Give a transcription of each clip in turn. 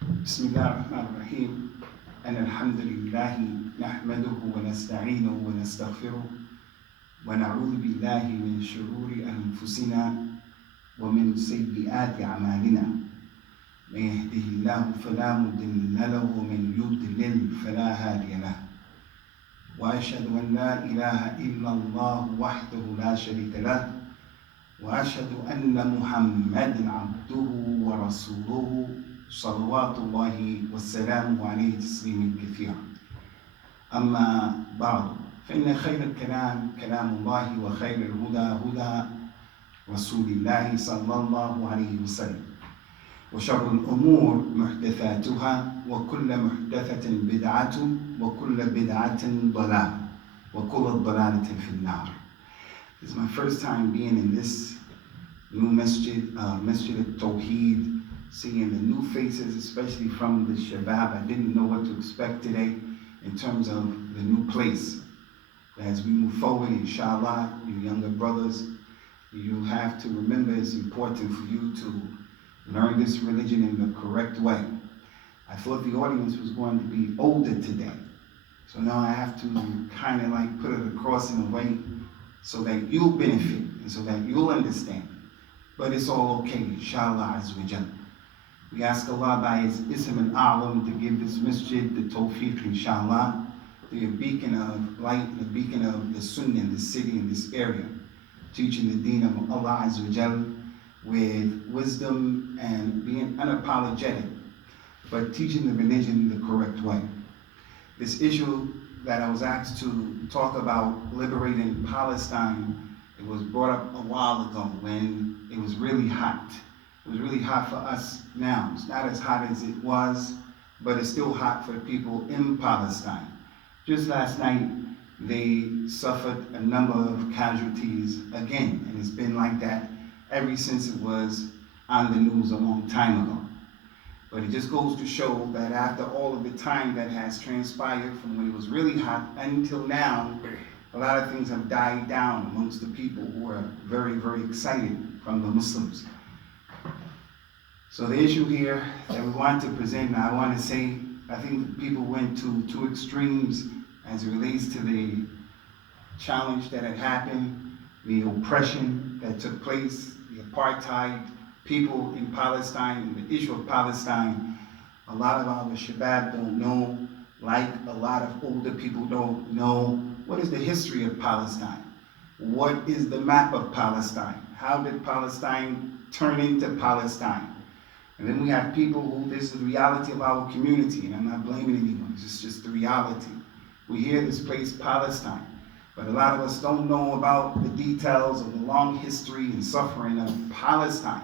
بسم الله الرحمن الرحيم أن الحمد لله نحمده ونستعينه ونستغفره ونعوذ بالله من شرور أنفسنا ومن سيئات أعمالنا من يهده الله فلا مضل له ومن يضلل فلا هادي له وأشهد أن لا إله إلا الله وحده لا شريك له وأشهد أن محمدا عبده ورسوله صلوات الله والسلام عليه تسليما كثيرا. أما بعد فإن خير الكلام كلام الله وخير الهدى هدى رسول الله صلى الله عليه وسلم وشر الأمور محدثاتها وكل محدثة بدعة وكل بدعة ضلالة وكل ضلالة في النار. This is my first time being in this new masjid, Masjid Al-Tawheed, seeing the new faces, especially from the Shabab. I didn't know what to expect today in terms of the new place. As we move forward, inshallah, you younger brothers, you have to remember it's important for you to learn this religion in the correct way. I thought the audience was going to be older today. So now I have to kind of like put it across in a way so that you'll benefit and so that you'll understand. But it's all okay, inshallah azza wa jal. We ask Allah by His Ism al-A'lam to give this masjid the tawfiq, inshallah, to be a beacon of light, a beacon of the sunnah in this city, in this area, teaching the deen of Allah azza wa jal with wisdom and being unapologetic, but teaching the religion the correct way. This issue that I was asked to talk about, liberating Palestine, it was brought up a while ago when it was really hot. It was really hot for us now. It's not as hot as it was, but it's still hot for the people in Palestine. Just last night, they suffered a number of casualties again, and it's been like that ever since it was on the news a long time ago. But it just goes to show that after all of the time that has transpired from when it was really hot until now, a lot of things have died down amongst the people who are very, very excited from the Muslims. So the issue here that we want to present, I want to say, I think people went to two extremes as it relates to the challenge that had happened, the oppression that took place, the apartheid, people in Palestine, the issue of Palestine. A lot of our Shabab don't know, like a lot of older people don't know, what is the history of Palestine? What is the map of Palestine? How did Palestine turn into Palestine? And then we have people who, this is the reality of our community, and I'm not blaming anyone, it's just the reality. We hear this place, Palestine, but a lot of us don't know about the details of the long history and suffering of Palestine.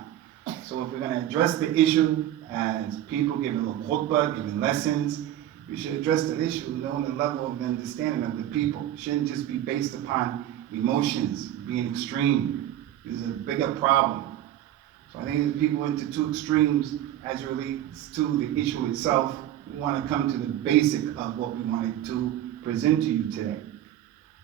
So if we're going to address the issue as people giving a khutbah, giving lessons, we should address the issue knowing the level of understanding of the people. It shouldn't just be based upon emotions, being extreme. This is a bigger problem. So I think if people went to two extremes as it relates to the issue itself, we want to come to the basic of what we wanted to present to you today.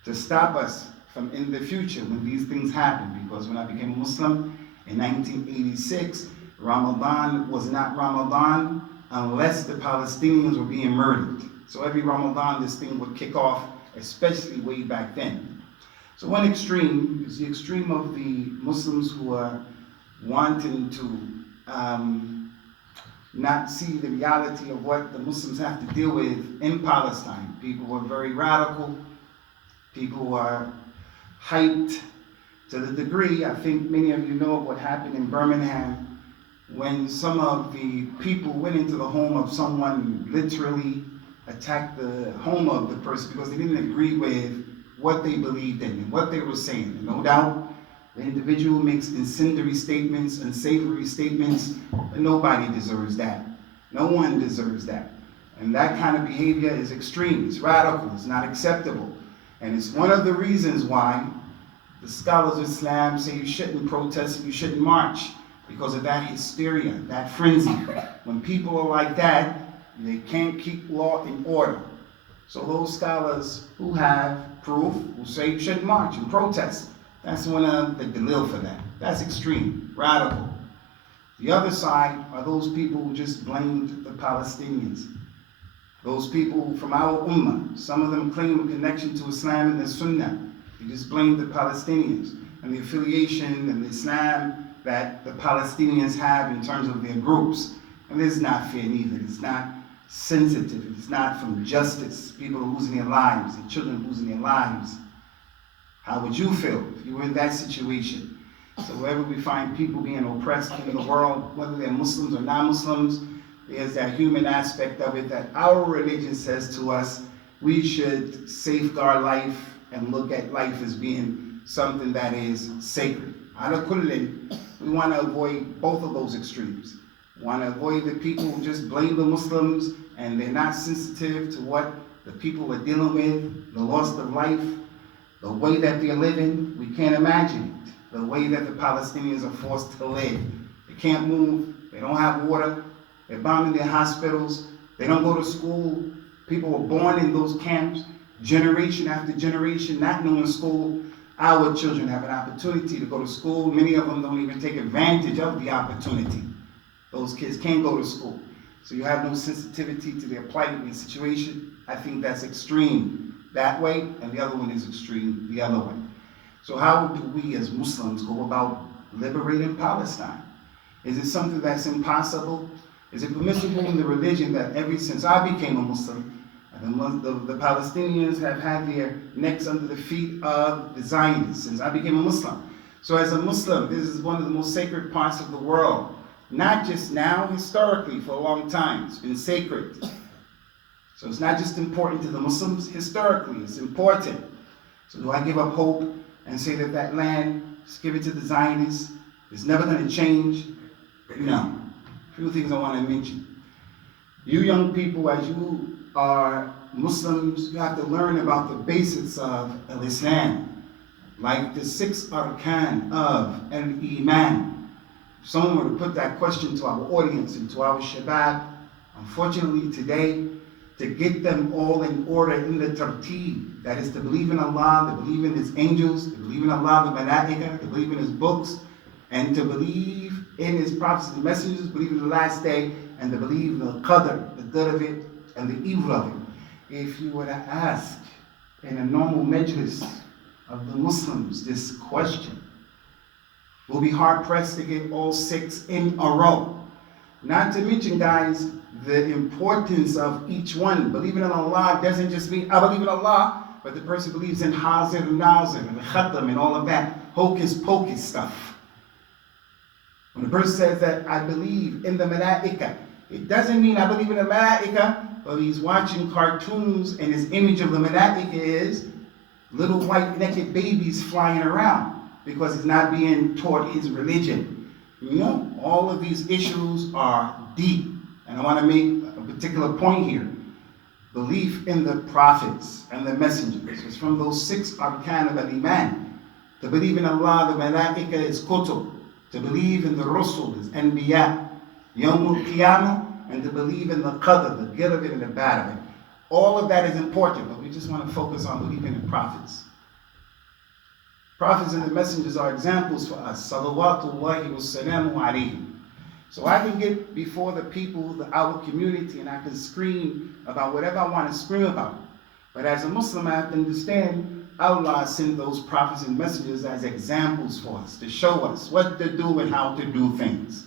To stop us from in the future when these things happen, because when I became a Muslim in 1986, Ramadan was not Ramadan unless the Palestinians were being murdered. So every Ramadan this thing would kick off, especially way back then. So one extreme is the extreme of the Muslims who are wanting to not see the reality of what the Muslims have to deal with in Palestine. People who are very radical, people who are hyped to the degree, I think many of you know what happened in Birmingham when some of the people went into the home of someone, literally attacked the home of the person because they didn't agree with what they believed in and what they were saying. And no doubt, the individual makes incendiary statements, unsavory statements, but nobody deserves that. No one deserves that. And that kind of behavior is extreme, it's radical, it's not acceptable. And it's one of the reasons why the scholars of Islam say you shouldn't protest, you shouldn't march, because of that hysteria, that frenzy. When people are like that, they can't keep law and order. So those scholars who have proof will say you shouldn't march and protest. That's one of the dalil for that. That's extreme, radical. The other side are those people who just blamed the Palestinians. Those people from our ummah, some of them claim a connection to Islam and the Sunnah. They just blame the Palestinians and the affiliation and the Islam that the Palestinians have in terms of their groups. And this is not fair neither. It's not sensitive. It's not from justice. People are losing their lives, their children losing their lives. How would you feel if you were in that situation? So wherever we find people being oppressed in the world, whether they're Muslims or non-Muslims, there's that human aspect of it that our religion says to us we should safeguard life and look at life as being something that is sacred. Ala kullin, we want to avoid both of those extremes. We want to avoid the people who just blame the Muslims and they're not sensitive to what the people are dealing with, the loss of life, the way that they're living. We can't imagine it. The way that the Palestinians are forced to live. They can't move, they don't have water, they're bombing their hospitals, they don't go to school. People were born in those camps, generation after generation, not knowing school. Our children have an opportunity to go to school. Many of them don't even take advantage of the opportunity. Those kids can't go to school. So you have no sensitivity to their plight and their situation. I think that's extreme that way, and the other one is extreme the other way. So how do we as Muslims go about liberating Palestine? Is it something that's impossible? Is it permissible in the religion that ever since I became a Muslim, the Palestinians have had their necks under the feet of the Zionists since I became a Muslim? So as a Muslim, this is one of the most sacred parts of the world. Not just now, historically, for a long time. It's been sacred. So it's not just important to the Muslims, historically, it's important. So do I give up hope and say that that land, just give it to the Zionists, it's never going to change? No. A few things I want to mention. You young people, as you are Muslims, you have to learn about the basics of Islam, like the 6 arkan of Al-Iman. If someone were to put that question to our audience and to our shabab, unfortunately today, to get them all in order in the tartib, that is to believe in Allah, to believe in His angels, to believe in Allah, the malaika, to believe in His books, and to believe in His prophets and messengers, believe in the last day, and to believe in the qadr, the good of it, and the evil of it. If you were to ask in a normal majlis of the Muslims this question, we'll be hard-pressed to get all 6 in a row. Not to mention, guys, the importance of each one. Believing in Allah doesn't just mean, I believe in Allah, but the person believes in Hazir and Nazir and Khatam and all of that hocus pocus stuff. When a person says that I believe in the Malaika, it doesn't mean I believe in the Malaika, but he's watching cartoons and his image of the Malaika is little white naked babies flying around because he's not being taught his religion. You know, all of these issues are deep. And I want to make a particular point here. Belief in the prophets and the messengers is from those 6 arkan of al-Iman. To believe in Allah, the Malaika is kutub. To believe in the Rusul is Anbiya, Yawmul Qiyamah, and to believe in the Qadr, the good of it and the bad of it. All of that is important, but we just want to focus on believing in prophets. Prophets and the messengers are examples for us. Salawatullahi wa salamu alayhim. So I can get before the people, our community, and I can scream about whatever I want to scream about. But as a Muslim, I have to understand Allah sent those prophets and messengers as examples for us, to show us what to do and how to do things.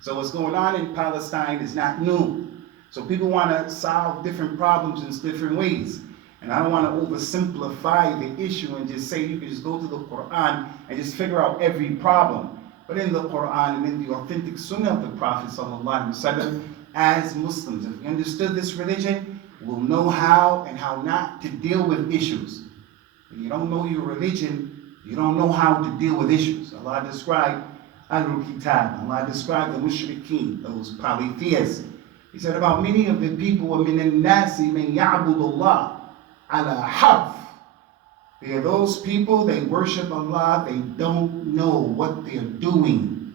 So what's going on in Palestine is not new. So people want to solve different problems in different ways. And I don't want to oversimplify the issue and just say you can just go to the Quran and just figure out every problem. But in the Quran and in the authentic Sunnah of the Prophet ﷺ, as Muslims, if we understood this religion, we'll know how and how not to deal with issues. When you don't know your religion, you don't know how to deal with issues. Allah described Ahlul Kitab, Allah described the Mushrikeen, those polytheists. He said about many of the people, وَمِنَ النَّاسِ مَنْ يَعْبُدُ اللَّهِ عَلَى حَرْفٍ. They are those people, they worship Allah, they don't know what they're doing.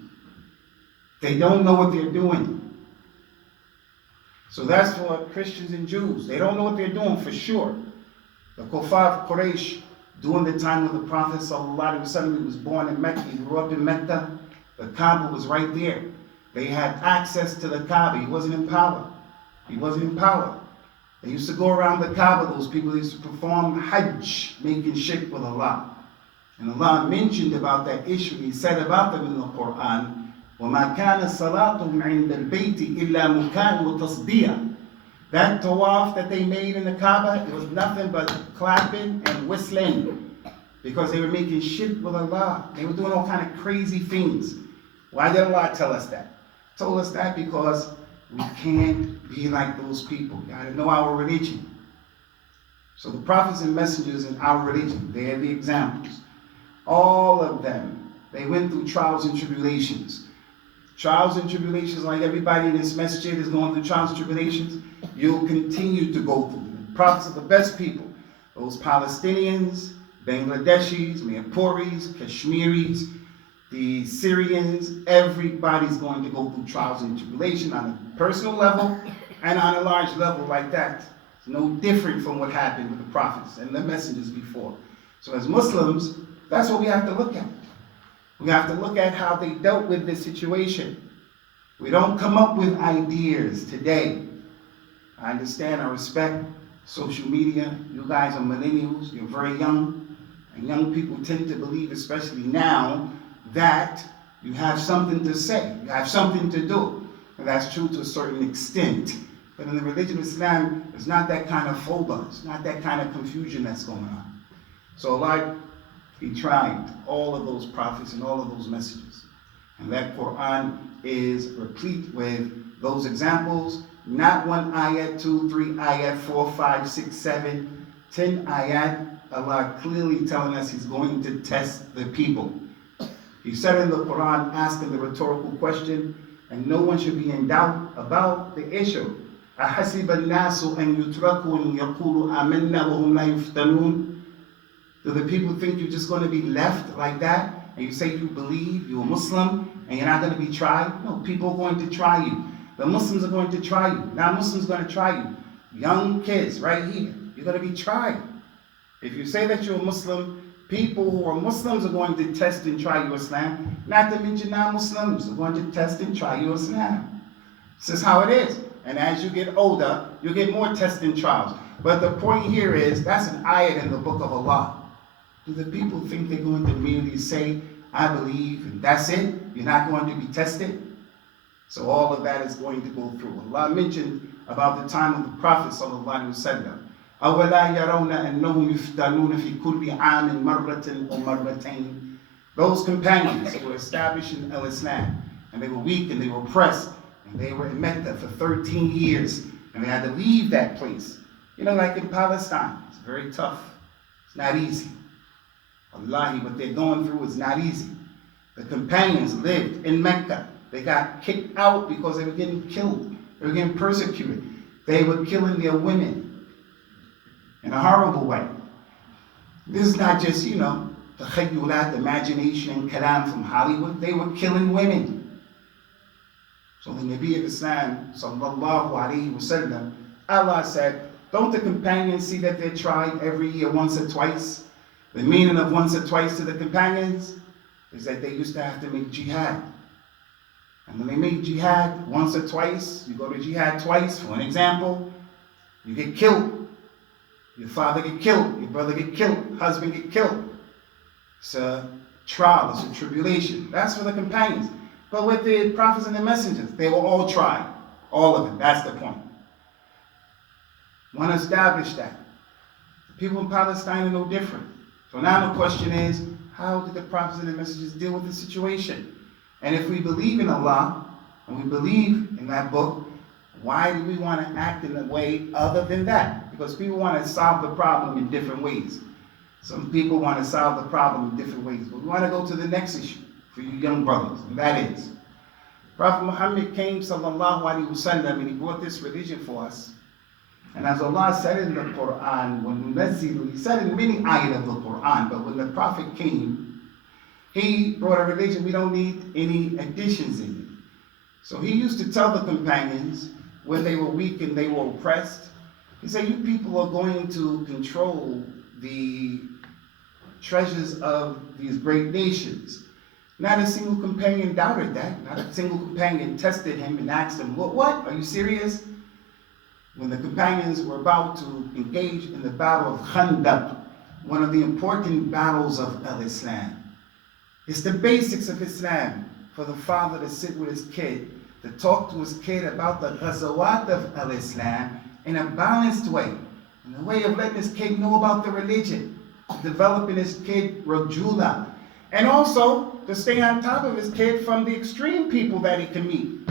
They don't know what they're doing. So that's for Christians and Jews. They don't know what they're doing for sure. The Kuffar of Quraysh, during the time of the Prophet ﷺ, he was born in Mecca, he grew up in Mecca, the Kaaba was right there. They had access to the Kaaba. He wasn't in power. He wasn't in power. They used to go around the Kaaba, those people used to perform Hajj, making shirk with Allah. And Allah mentioned about that issue. He said about them in the Quran, وَمَا كَانَ صَلَاتُهُمْ عِنْدَ الْبَيْتِ إِلَّا مُكَانٌ وَتَصْدِيًا. That tawaf that they made in the Kaaba, it was nothing but clapping and whistling, because they were making shirk with Allah. They were doing all kind of crazy things. Why did Allah tell us that? He told us that because we can't be like those people. You gotta know our religion. So the prophets and messengers in our religion, they are the examples. All of them, they went through trials and tribulations. Trials and tribulations, like everybody in this masjid is going through trials and tribulations, you'll continue to go through them. The prophets are the best people. Those Palestinians, Bangladeshis, Mayapuri, Kashmiris, the Syrians, everybody's going to go through trials and tribulation on a personal level and on a large level like that. It's no different from what happened with the prophets and the messengers before. So as Muslims, that's what we have to look at. We have to look at how they dealt with this situation. We don't come up with ideas today. I understand, I respect social media. You guys are millennials, you're very young, and young people tend to believe, especially now, that you have something to say, you have something to do. And that's true to a certain extent. But in the religion of Islam, it's not that kind of fawda, it's not that kind of confusion that's going on. So Allah, He tried all of those prophets and all of those messages. And that Quran is replete with those examples. Not one ayat, 2, 3 ayat, 4, 5, 6, 7, 10 ayat. Allah clearly telling us He's going to test the people. He said in the Quran, asking the rhetorical question, and no one should be in doubt about the issue. أَحَسِبَ النَّاسُ أَن يُتْرَكُوا أَن يَقُولُوا آمَنَّا وَهُمْ لَا يُفْتَنُونَ. Do the people think you're just going to be left like that? And you say you believe, you're a Muslim, and you're not going to be tried? No, people are going to try you. The Muslims are going to try you. Non-Muslims are going to try you. Young kids, right here, you're going to be tried. If you say that you're a Muslim, people who are Muslims are going to test and try your Islam. Not to mention non-Muslims are going to test and try your Islam. This is how it is. And as you get older, you get more tests and trials. But the point here is, that's an ayat in the book of Allah. Do the people think they're going to merely say, I believe, and that's it? You're not going to be tested? So all of that is going to go through. Allah mentioned about the time of the Prophet sallallahu alaihi wasallam. أَوَلَا يَرَوْنَ أَنَّهُمْ يُفْتَنُونَ فِي كُلِّ عَامٍ مَرَّةٍ أَوْ مَرَّتَيْنِ. Those companions who were established in Islam, and they were weak and they were oppressed, and they were in Mecca for 13 years, and they had to leave that place. You know, like in Palestine, it's very tough. It's not easy. Wallahi, what they're going through is not easy. The companions lived in Mecca. They got kicked out because they were getting killed. They were getting persecuted. They were killing their women in a horrible way. This is not just, you know, the khayyulat, the imagination and kalam from Hollywood. They were killing women. So the Nabi of Islam, sallallahu alayhi wasallam, Allah said, don't the companions see that they're tried every year once or twice? The meaning of once or twice to the companions is that they used to have to make jihad. And when they make jihad once or twice, you go to jihad twice, for an example, you get killed. Your father get killed, your brother get killed, husband get killed. It's a trial, it's a tribulation. That's for the companions. But with the prophets and the messengers, they were all tried. All of them, that's the point. Want to establish that. The people in Palestine are no different. So now the question is, how did the prophets and the messengers deal with the situation? And if we believe in Allah, and we believe in that book, why do we want to act in a way other than that? Because people want to solve the problem in different ways. Some people want to solve the problem in different ways. But we want to go to the next issue for you young brothers, and that is, Prophet Muhammad came, sallallahu alaihi wasallam, and he brought this religion for us. And as Allah said in the Quran, when He said in many ayat of the Quran, but when the Prophet came, he brought a religion we don't need any additions in it. So he used to tell the companions when they were weak and they were oppressed, he said, you people are going to control the treasures of these great nations. Not a single companion doubted that. Not a single companion tested him and asked him, what? Are you serious? When the companions were about to engage in the battle of Khandaq, one of the important battles of Al-Islam. It's the basics of Islam for the father to sit with his kid, to talk to his kid about the ghazawat of Al-Islam in a balanced way, in a way of letting his kid know about the religion, developing his kid rajula, and also to stay on top of his kid from the extreme people that he can meet.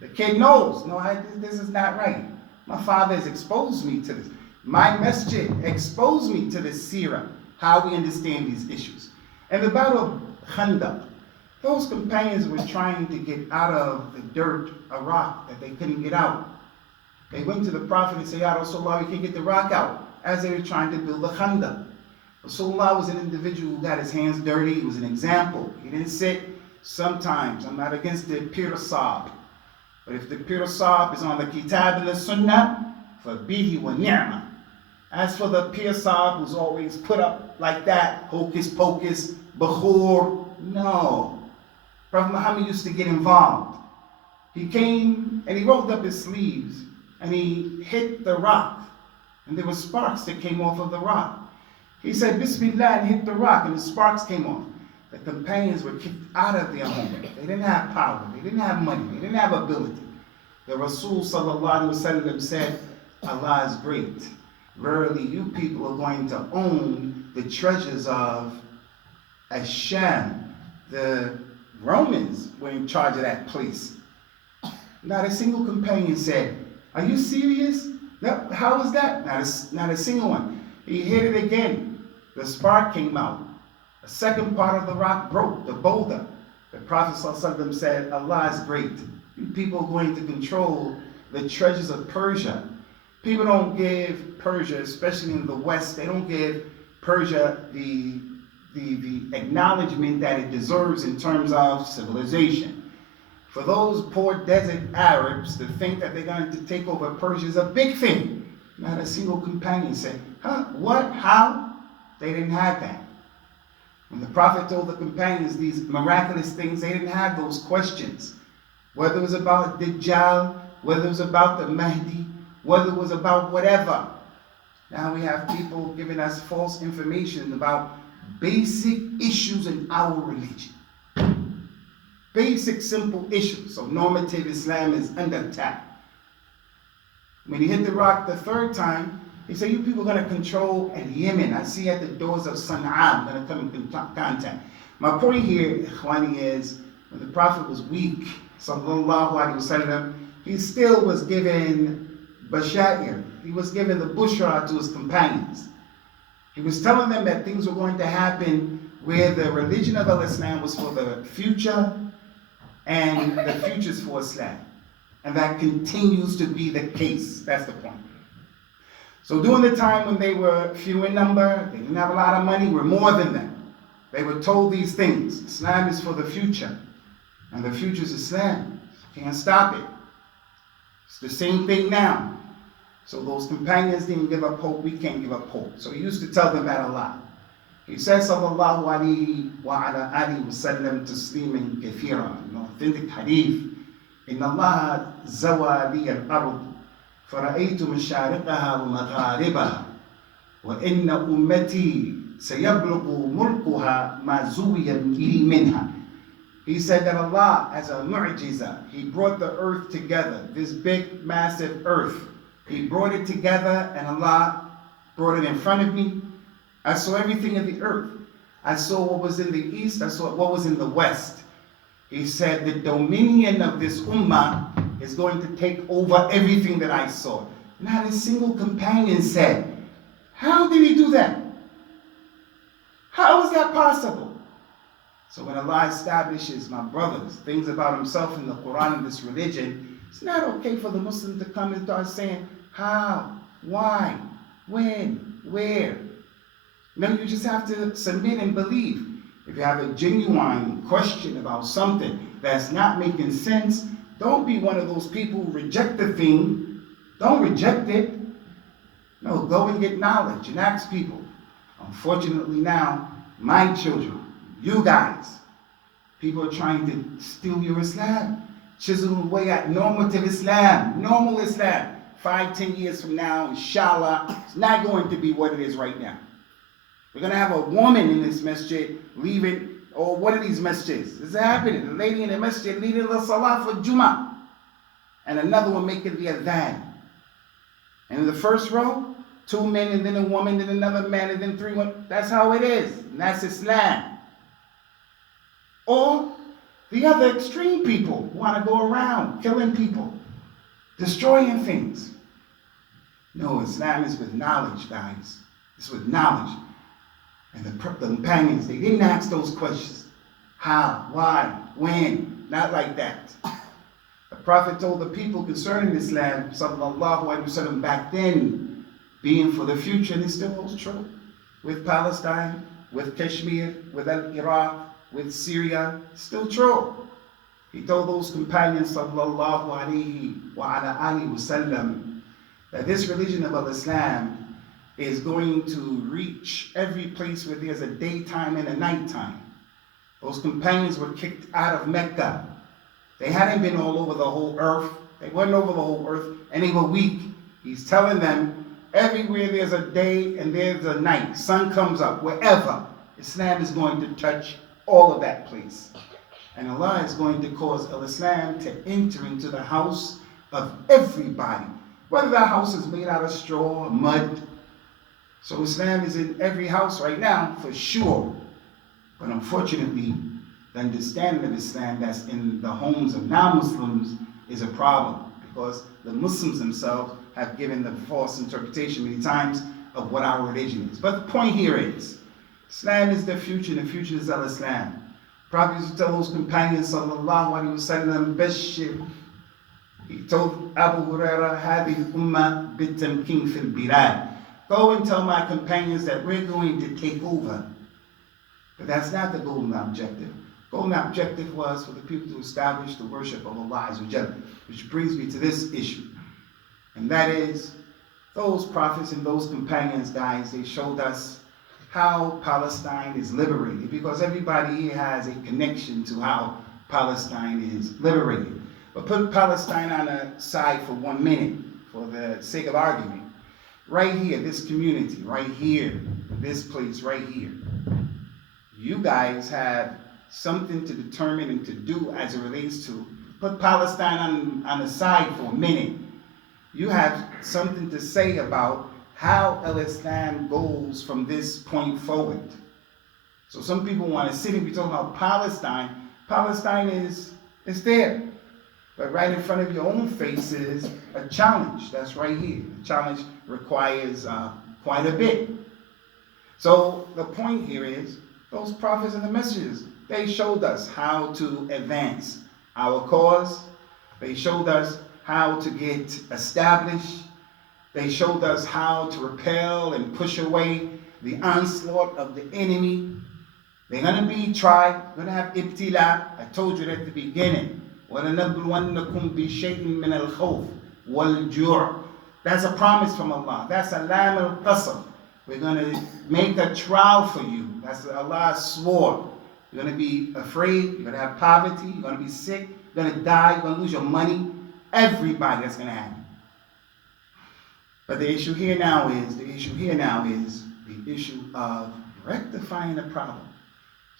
The kid knows, no, this is not right. My father has exposed me to this. My masjid exposed me to this seerah, how we understand these issues. And the battle of Khandaq, those companions were trying to get out of the dirt, a rock that they couldn't get out. They went to the Prophet and said, Ya Rasulullah, we can't get the rock out, as they were trying to build the Khandaq. Rasulullah was an individual who got his hands dirty. He was an example. He didn't sit. Sometimes, I'm not against the pirsab, but if the pirsab is on the kitab and the sunnah, fabihi wa ni'mah. As for the pirsab who's always put up like that, hocus pocus, bakhur, no. Prophet Muhammad used to get involved. He came and he rolled up his sleeves and he hit the rock, and there were sparks that came off of the rock. He said, Bismillah, and hit the rock, and the sparks came off. The companions were kicked out of their home. They didn't have power. They didn't have money. They didn't have ability. The Rasul sallallahu alaihi wasallam said, Allah is great. Verily, you people are going to own the treasures of Asham. The Romans were in charge of that place. Not a single companion said, are you serious? No, how was that? Not a single one. He hit it again. The spark came out. A second part of the rock broke, the boulder. The Prophet ﷺ said, Allah is great. You people are going to control the treasures of Persia. People don't give Persia, especially in the West, they don't give Persia the acknowledgement that it deserves in terms of civilization. For those poor desert Arabs to think that they're going to take over Persia is a big thing. Not a single companion said, huh, what, how? They didn't have that. When the Prophet told the companions these miraculous things, they didn't have those questions. Whether it was about Dajjal, whether it was about the Mahdi, whether it was about whatever. Now we have people giving us false information about basic issues in our religion. Basic, simple issues. So normative Islam is under attack. When he hit the rock the third time, he said, you people are going to control Yemen. I see at the doors of Sana'a, I'm going to come in contact. My point here, Ikhwani, is when the Prophet was weak, sallallahu alaihi wasallam, he still was given bashair. He was given the bushra to his companions. He was telling them that things were going to happen where the religion of Islam was for the future and the future's for Islam. And that continues to be the case. That's the point. So during the time when they were few in number, they didn't have a lot of money, we're more than them. They were told these things. Islam is for the future. And the future is Islam. Can't stop it. It's the same thing now. So those companions didn't give up hope, we can't give up hope. So he used to tell them that a lot. He said, sallallahu alayhi wa ala alihi wa sallam tasliman kathira, an authentic hadith. إن الله زوى لي الأرض فرأيت مشارقها ومغاربها وإن أمتي سيبلغ ملكها ما زوي لي منها. He said that Allah, as a mu'jiza, He brought the earth together, this big, massive earth. He brought it together and Allah brought it in front of me. I saw everything in the earth. I saw what was in the east, I saw what was in the west. He said the dominion of this ummah is going to take over everything that I saw. Not a single companion said, how did he do that? How is that possible? So when Allah establishes, my brothers, things about himself in the Quran and this religion, it's not okay for the Muslim to come and start saying, how, why, when, where. No, you just have to submit and believe. If you have a genuine question about something that's not making sense, don't be one of those people who reject the thing. Don't reject it. No, go and get knowledge and ask people. Unfortunately now, my children, you guys, People are trying to steal your Islam, chisel away at normative Islam, normal Islam. 5-10 years from now, inshallah, it's not going to be what it is right now. We're going to have a woman in this masjid leaving, or one of these masjids. This is happening. The lady in the masjid leading the salah for Jummah, and another one making the adhan. And in the first row, 2 men, and then a woman, then another man, and then 3 women. That's how it is. And that's Islam. Or the other extreme people who want to go around killing people, destroying things. No, Islam is with knowledge, guys. It's with knowledge. And the companions, they didn't ask those questions. How, why, when, not like that. The Prophet told the people concerning Islam, sallallahu alaihi wasallam, back then, being for the future, and it still holds true. With Palestine, with Kashmir, with Iraq, with Syria, still true. He told those companions, sallallahu alaihi wasallam, that this religion of Islam is going to reach every place where there's a daytime and a nighttime. Those companions were kicked out of Mecca. They hadn't been all over the whole earth. They weren't over the whole earth, and they were weak. He's telling them, everywhere there's a day and there's a night, sun comes up, wherever, Islam is going to touch all of that place. And Allah is going to cause Al-Islam to enter into the house of everybody, whether that house is made out of straw or mud. So Islam is in every house right now, for sure. But unfortunately, the understanding of Islam that's in the homes of non-Muslims is a problem, because the Muslims themselves have given the false interpretation many times of what our religion is. But the point here is, Islam is the future, and the future is Al-Islam. Prophet used to tell those companions, sallallahu alaihi wasallam, bashir. He told Abu Huraira, hadhihi ummah bitamkin fil bilad. Go and tell my companions that we're going to take over. But that's not the golden objective. Golden objective was for the people to establish the worship of Allah Azza wa Jalla, which brings me to this issue. And that is, those prophets and those companions, guys, they showed us how Palestine is liberated, because everybody here has a connection to how Palestine is liberated. But put Palestine on the side for 1 minute, for the sake of argument. Right here, this community, right here, this place right here. You guys have something to determine and to do as it relates to, put Palestine on the side for a minute. You have something to say about how Al-Islam goes from this point forward. So some people want to sit and be talking about Palestine. Palestine is there. But right in front of your own face is a challenge. That's right here. The challenge requires quite a bit. So the point here is, those prophets and the messengers, they showed us how to advance our cause. They showed us how to get established. They showed us how to repel and push away the onslaught of the enemy. They're going to be tried. They're going to have ibtila. I told you at the beginning. وَلَنَبْلُوَنَّكُمْ بِشَيْءٍ مِّنَ الْخَوْفِ وَالْجُوعِ. That's a promise from Allah. That's a lam al-qasam. We're going to make a trial for you. That's Allah's swore. You're going to be afraid. You're going to have poverty. You're going to be sick. You're going to die. You're going to lose your money. Everybody, that's going to happen. But the issue here now is the issue of rectifying the problem.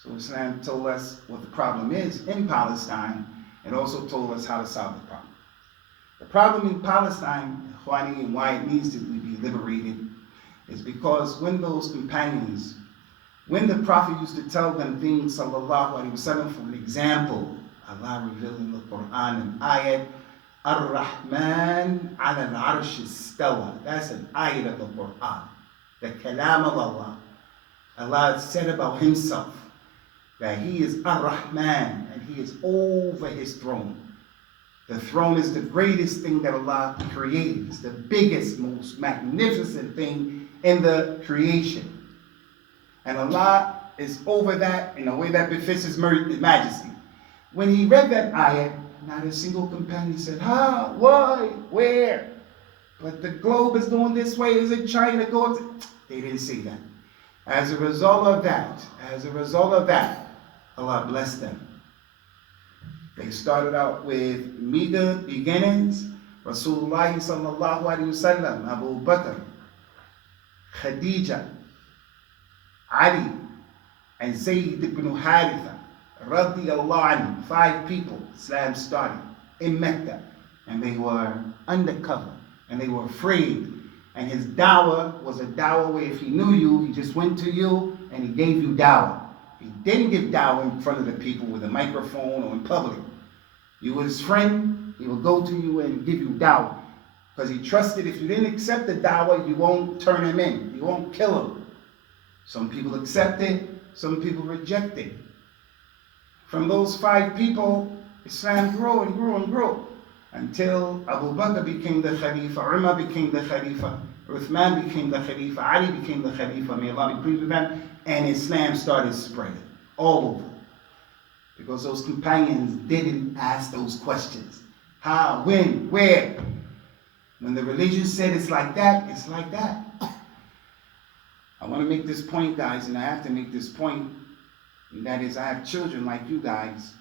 So Islam told us what the problem is in Palestine, and also told us how to solve the problem. The problem in Palestine, and why it needs to be liberated, is because when those companions, when the Prophet used to tell them things, sallallahu alaihi wasallam, for an example, Allah revealed in the Quran an ayat, Ar-Rahman ala al-Arsh istawa. That's an ayat of the Quran, the kalam of Allah. Allah said about himself that he is Ar-Rahman, and he is over his throne. The throne is the greatest thing that Allah created. It's the biggest, most magnificent thing in the creation. And Allah is over that in a way that befits his majesty. When he read that ayat, not a single companion said, how, why, where? But the globe is going this way. Is it China going? They didn't say that. As a result of that, Allah blessed them. They started out with meager beginnings. Rasulullah sallallahu alaihi wasallam, Abu Bakr, Khadija, Ali, and Zayd ibn Haritha, radiyallahu anhu. 5 people Islam started in Mecca, and they were undercover, and they were afraid. And his dawah was a dawah where if he knew you, he just went to you and he gave you dawah. He didn't give dawah in front of the people with a microphone or in public. You were his friend, he would go to you and give you dawah. Because he trusted if you didn't accept the dawah, you won't turn him in, you won't kill him. Some people accept it, some people reject it. From those 5 people, Islam grew and grew and grew until Abu Bakr became the Khalifa, Umar became the Khalifa, Uthman became the Khalifa, Ali became the Khalifa, may Allah be pleased with them, and Islam started spreading all over. Because those companions didn't ask those questions. How, when, where? When the religion said it's like that, it's like that. I want to make this point, guys, and I have to make this point. And that is, I have children like you guys.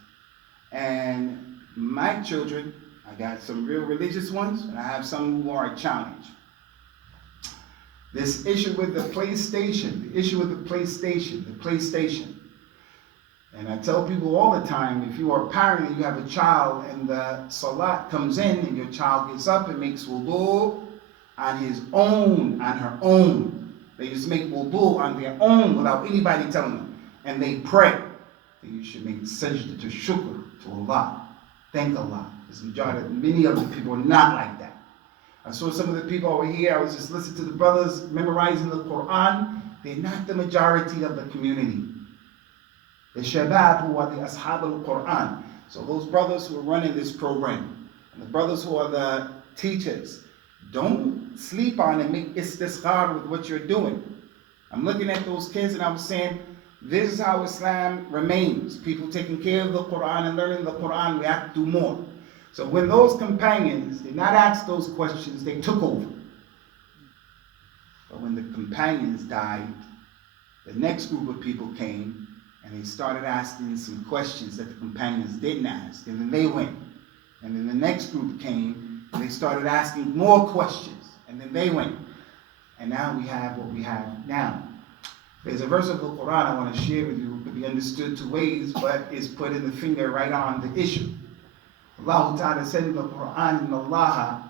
And my children, I got some real religious ones, and I have some who are a challenge. This issue with the PlayStation, the PlayStation. And I tell people all the time, if you are a parent and you have a child and the salat comes in and your child gets up and makes wudu on his own, on her own. They just make wudu on their own without anybody telling them. And they pray. Then you should make sajda to shukr, to Allah. Thank Allah. Because many of the people are not like that. I saw some of the people over here, I was just listening to the brothers memorizing the Quran. They're not the majority of the community. The Shabab who are the Ashab al-Quran. So those brothers who are running this program, and the brothers who are the teachers, don't sleep on and make istiskhar with what you're doing. I'm looking at those kids and I was saying, this is how Islam remains. People taking care of the Quran and learning the Quran, we have to do more. So when those companions did not ask those questions, they took over. But when the companions died, the next group of people came and they started asking some questions that the companions didn't ask. And then they went. And then the next group came and they started asking more questions. And then they went. And now we have what we have now. There's a verse of the Quran I want to share with you. It could be understood 2 ways, but it's putting the finger right on the issue. Allah Ta'ala said in the Quran, إِنَّ اللَّهَ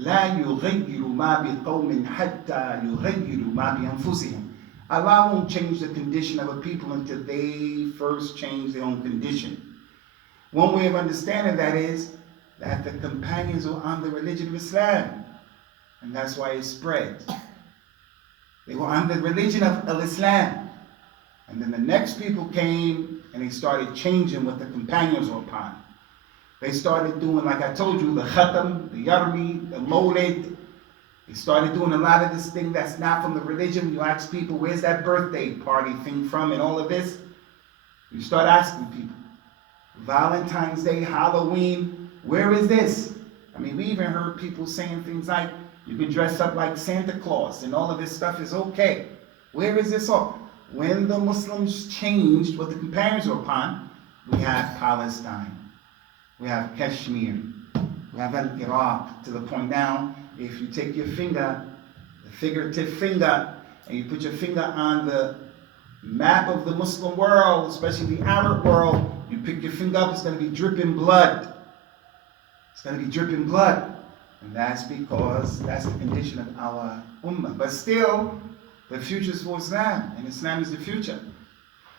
لَا يُغَيِّرُ مَا بِقَوْمٍ حَتَّى يُغَيِّرُ مَا بِأَنفُسِهِمْ. Allah won't change the condition of a people until they first change their own condition. One way of understanding that is that the companions were on the religion of Islam. And that's why it spread. They were on the religion of Islam. And then the next people came and they started changing what the companions were upon. They started doing, like I told you, the khatam, the yarmi, the mawlid. They started doing a lot of this thing that's not from the religion. You ask people, where's that birthday party thing from and all of this? You start asking people. Valentine's Day, Halloween, where is this? I mean, we even heard people saying things like, you can dress up like Santa Claus and all of this stuff is okay. Where is this all? When the Muslims changed what the companions were upon, we have Palestine. We have Kashmir. We have Iraq, to the point now, if you take your finger, the figurative finger, and you put your finger on the map of the Muslim world, especially the Arab world, you pick your finger up, it's going to be dripping blood. It's going to be dripping blood. And that's because that's the condition of our ummah. But still, the future is for Islam, and Islam is the future.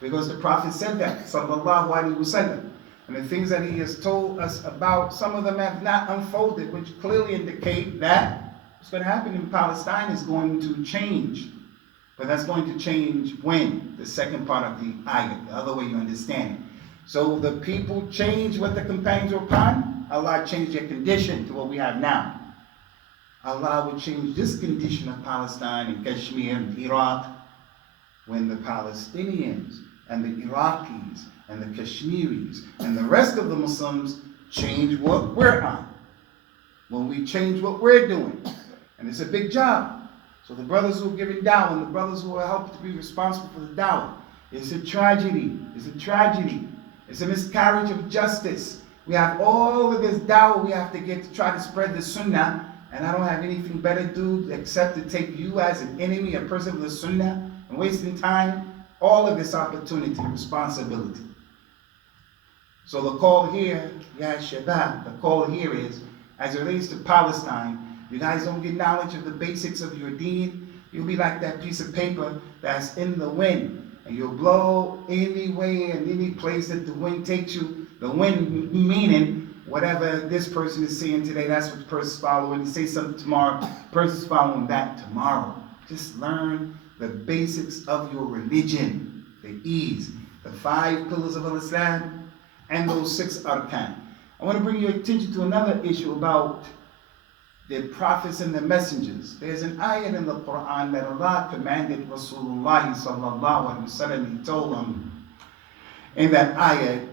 Because the Prophet said that, sallallahu alaihi wasallam. And the things that he has told us about, some of them have not unfolded, which clearly indicate that what's going to happen in Palestine is going to change. But that's going to change when? The second part of the ayah, the other way you understand it. So the people change what the companions were upon. Allah changed their condition to what we have now. Allah would change this condition of Palestine and Kashmir and Iraq when the Palestinians and the Iraqis and the Kashmiris and the rest of the Muslims change what we're on. When we change what we're doing. And it's a big job. So the brothers who are giving dawah and the brothers who are helped to be responsible for the dawah, it's a tragedy. It's a tragedy. It's a miscarriage of justice We have all of this dawah we have to get to try to spread the sunnah, and I don't have anything better to do except to take you as an enemy, a person of the sunnah, and wasting time. All of this opportunity, responsibility. So the call here, Ya Shabab, the call here is, as it relates to Palestine, you guys don't get knowledge of the basics of your deen, you'll be like that piece of paper that's in the wind, and you'll blow any way and any place that the wind takes you. The wind meaning whatever this person is saying today, that's what the person's following. You say something tomorrow, the person's following that tomorrow. Just learn the basics of your religion, the ease, the 5 pillars of Islam, and those 6 arkan. I want to bring your attention to another issue about the prophets and the messengers. There's an ayat in the Quran that Allah commanded Rasulullah sallallahu alaihi wasallam. He told him in that ayat,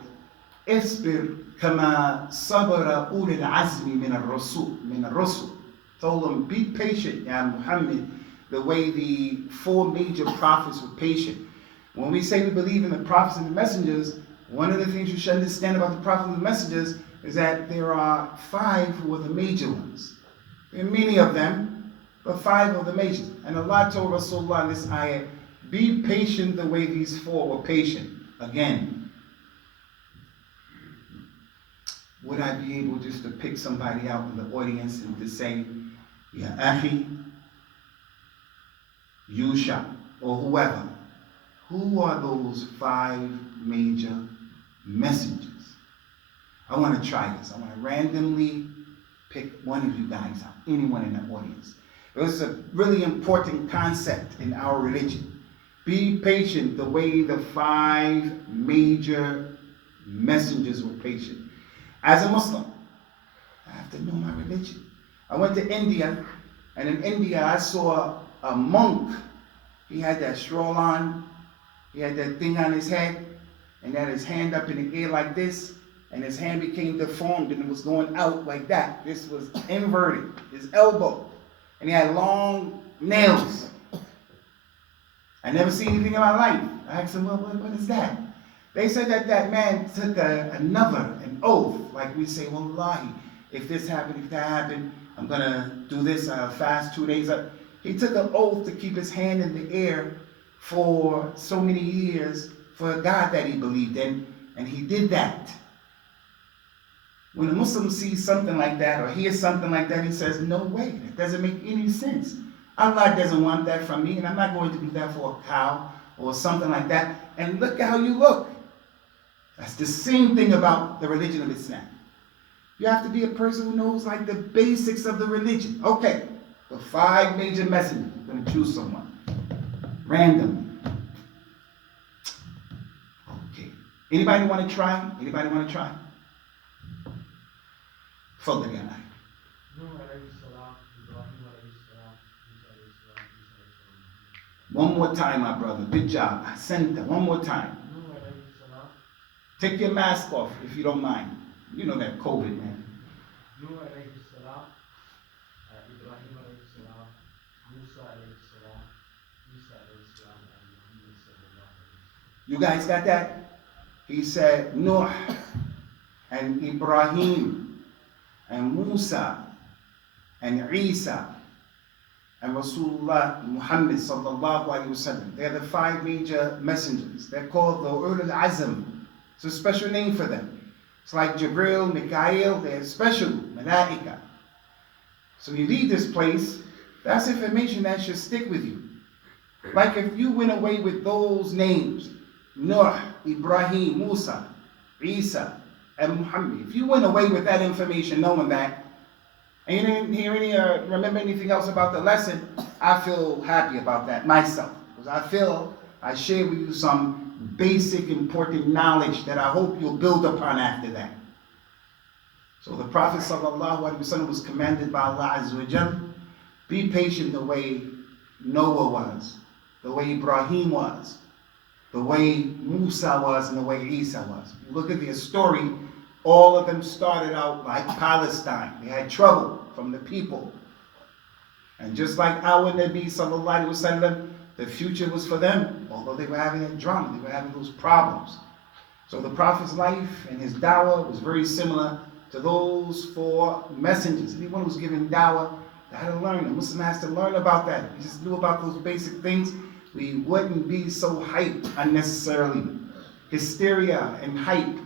"Isbir kama sabara ulil azmi min ar-rusul." Told him, be patient, Ya Muhammad, the way the 4 major prophets were patient. When we say we believe in the prophets and the messengers, one of the things you should understand about the prophets and the messengers is that there are 5 who are the major ones. There are many of them, but 5 are the majors. And Allah told Rasulullah in this ayah, be patient the way these 4 were patient. Again, would I be able just to pick somebody out in the audience and to say, Ya Akhi, Yusha, or whoever, who are those 5 major messengers? I want to try this. I want to randomly pick one of you guys out, anyone in the audience. It was a really important concept in our religion. Be patient the way the 5 major messengers were patient. As a Muslim, I have to know my religion. I went to India, and in India I saw a monk. He had that straw on, he had that thing on his head, and had his hand up in the air like this, and his hand became deformed and it was going out like that. This was inverted, his elbow, and he had long nails. I never seen anything in my life. I asked him, well, what is that? They said that that man took an oath, like we say, Wallahi, if this happened, if that happened, I'm going to do this, fast 2 days. He took an oath to keep his hand in the air for so many years for a God that he believed in, and he did that. When a Muslim sees something like that or hears something like that, he says, no way, that doesn't make any sense. Allah doesn't want that from me, and I'm not going to do that for a cow or something like that. And look at how you look. That's the same thing about the religion of Islam. You have to be a person who knows like the basics of the religion. Okay, the 5 major messengers. I'm going to choose someone. Randomly. Okay. Anybody want to try? Anybody want to try? Fadl ya akhi. One more time, my brother. Good job. Center. One more time. Take your mask off if you don't mind. You know that COVID, man. You guys got that? He said Nuh and Ibrahim and Musa and Isa and Rasulullah Muhammad sallallahu alaihi wasallam. They're the 5 major messengers. They're called the Ulul Azm. It's a special name for them. It's like Jibril, Mikael, they're special, Malaika. So you leave this place, that's information that should stick with you. Like if you went away with those names, Nuh, Ibrahim, Musa, Isa, and Muhammad. If you went away with that information, knowing that, and you didn't hear any or remember anything else about the lesson, I feel happy about that myself. Because I feel I share with you some basic important knowledge that I hope you'll build upon after that. So the Prophet ﷺ was commanded by Allah Azza wa Jal, be patient the way Noah was, the way Ibrahim was, the way Musa was, and the way Isa was. You look at their story, all of them started out like Palestine. They had trouble from the people. And just like our Nabi sallallahu alaihi wasallam, the future was for them, although they were having that drama, they were having those problems. So the Prophet's life and his dawah was very similar to those 4 messengers. Anyone who's giving dawah, they had to learn. The Muslim has to learn about that. If we just knew about those basic things, we wouldn't be so hyped unnecessarily. Hysteria and hype.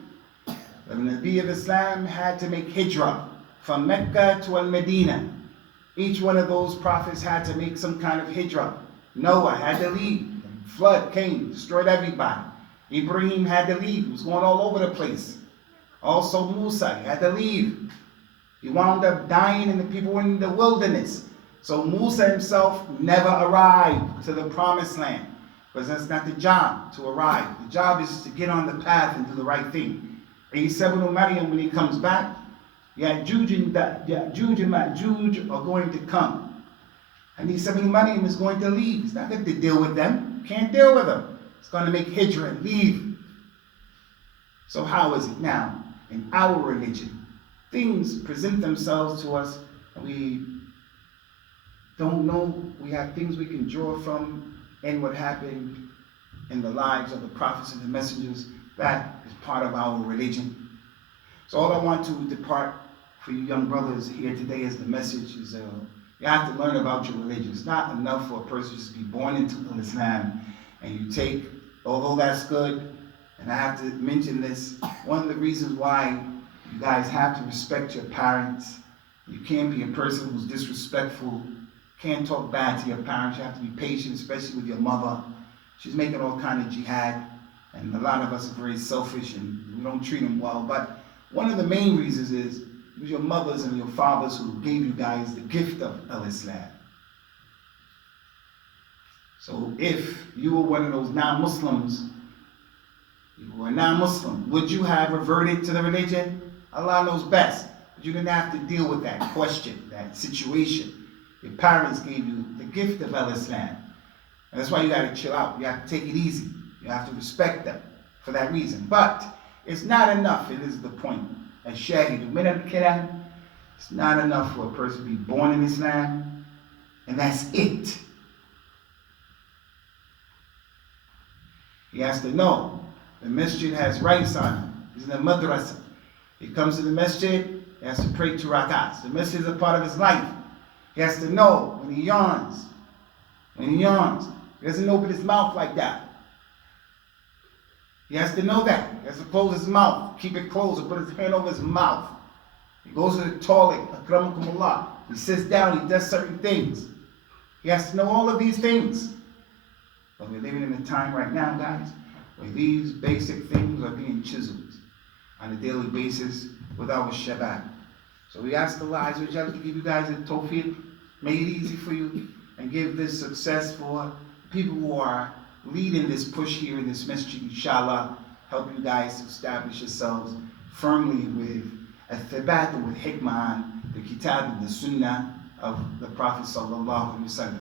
The Nabi of Islam had to make hijrah from Mecca to Al-Medina. Each one of those prophets had to make some kind of hijrah. Noah had to leave. The flood came, destroyed everybody. Ibrahim had to leave. He was going all over the place. Also Musa, he had to leave. He wound up dying and the people were in the wilderness. So Musa himself never arrived to the promised land. Because that's not the job to arrive. The job is to get on the path and do the right thing. Isa ibn Maryam, when he comes back, Ya'juj and Ma'juj are going to come. And Isa ibn Maryam is going to leave. He's not going to deal with them. Can't deal with them. He's going to make hijrah and leave. So how is it now in our religion? Things present themselves to us and we don't know. We have things we can draw from and what happened in the lives of the prophets and the messengers. That is part of our religion. So all I want to depart for you young brothers here today is the message is you have to learn about your religion. It's not enough for a person just to be born into Islam and you take, although that's good, and I have to mention this, one of the reasons why you guys have to respect your parents. You can't be a person who's disrespectful, can't talk bad to your parents. You have to be patient, especially with your mother. She's making all kind of jihad, and a lot of us are very selfish and we don't treat them well. But one of the main reasons is it was your mothers and your fathers who gave you guys the gift of Islam. So if you were one of those non-Muslims, you were a non-Muslim, would you have reverted to the religion? Allah knows best. But you didn't have to deal with that question, that situation. Your parents gave you the gift of Islam. And that's why you got to chill out. You have to take it easy. You have to respect them for that reason. But it's not enough, and this is the point. As Shaykh, it's not enough for a person to be born in Islam, and that's it. He has to know the masjid has rights on him. He's in the madrasa. He comes to the masjid, he has to pray 2 rakats. The masjid is a part of his life. He has to know when he yawns. He doesn't open his mouth like that. He has to know that. He has to close his mouth, keep it closed, and put his hand over his mouth. He goes to the toilet, akramakumullah. He sits down, he does certain things. He has to know all of these things. But we're living in a time right now, guys, where these basic things are being chiseled on a daily basis with our Shabbat. So we ask Allah Azza wa Jalla to give you guys a tawfiq, make it easy for you, and give this success for people who are leading this push here in this masjid, inshallah. Help you guys to establish yourselves firmly with Al-Thabat and with hikmah, the kitab and the sunnah of the Prophet sallallahu alaihi wasallam.